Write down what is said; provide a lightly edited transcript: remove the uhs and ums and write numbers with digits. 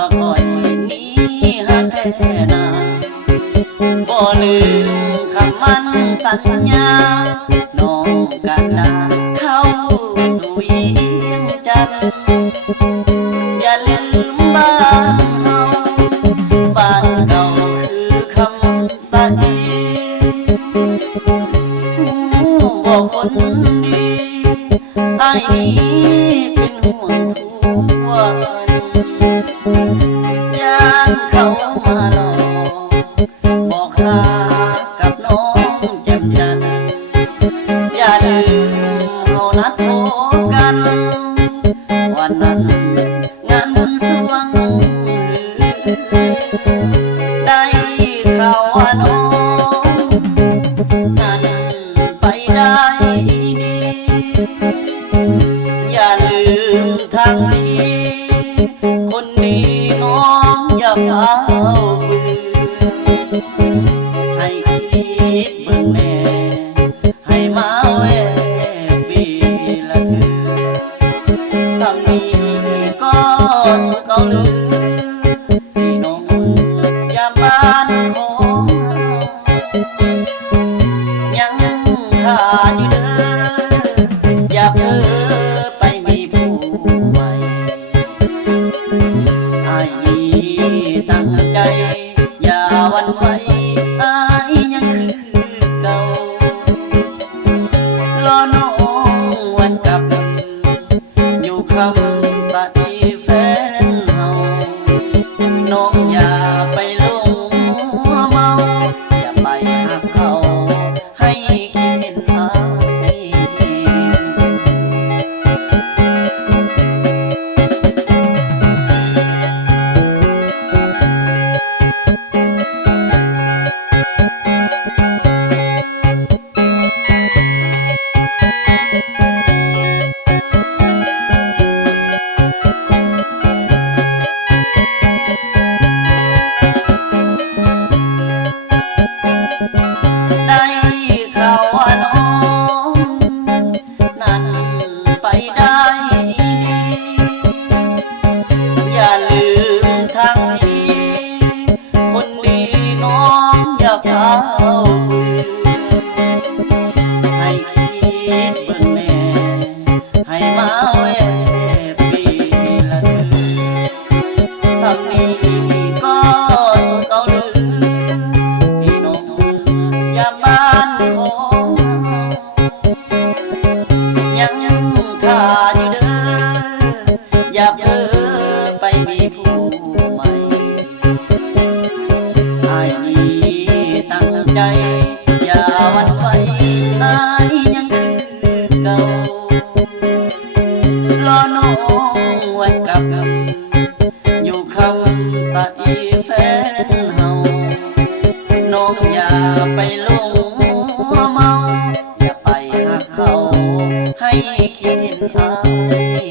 ว่าคอยนี้หักแท้นาบ่ลืมคำมั่นสัญญาน้องกันดาเข้าสู่เวียงจันทน์อย่าลืมบ้านเฮาบ้านเก่าคือคำสะอีบอกคนดีไอ้นี้เป็นห่วงทุกวันยามเขามาหลอกบอกหากับน้องแจ่มจันทร์อย่าลืมเอานัดพบกันวันนั้นงานบุญสวงได้ข่าวว่าน้องนั้นไปได้ดีอย่าลืมทางนี้คนนี้น้องอย่าเฝ้าให้คิดเบิ่งแน่ให้มาแวะปีละเทื่อสามีก็สุขเขาลือที่น้องยามบ้านของยังท่าอยู่เด้ออย่าเพ้อไปมีผู้ใหม่อ้ายนี้ตั้งใจอย่าหวั่นไหวอ้ายยังคือเก่ารอน้องวันกลับอยู่คำสะอีแฟนเฮาน้องอย่าไปหลงมัวเมาอย่าไปหักเขาให้คิดเห็นอ้ายได้ข่าวว่าน้องนั้นไปได้ดีอย่าลืมทางนี้คนดีน้องอย่าเฝ้าให้คิดเบิ่งแน่ให้มาแวะปีละเทื่อสามีก็สุขเขาลือที่น้องยามบ้านของยังท่าอยู่เด้ออย่าเพ้อไปมีผู้ใหม่อ้ายนี้ตั้งใจอย่าหวั่นไหวอ้ายยังคือเก่ารอน้องวันกลับอยู่คำสะอีแฟนเฮาน้องอย่าไปหลงมัวเมาอย่าไปหักเขาให้คิดเห็นอ้าย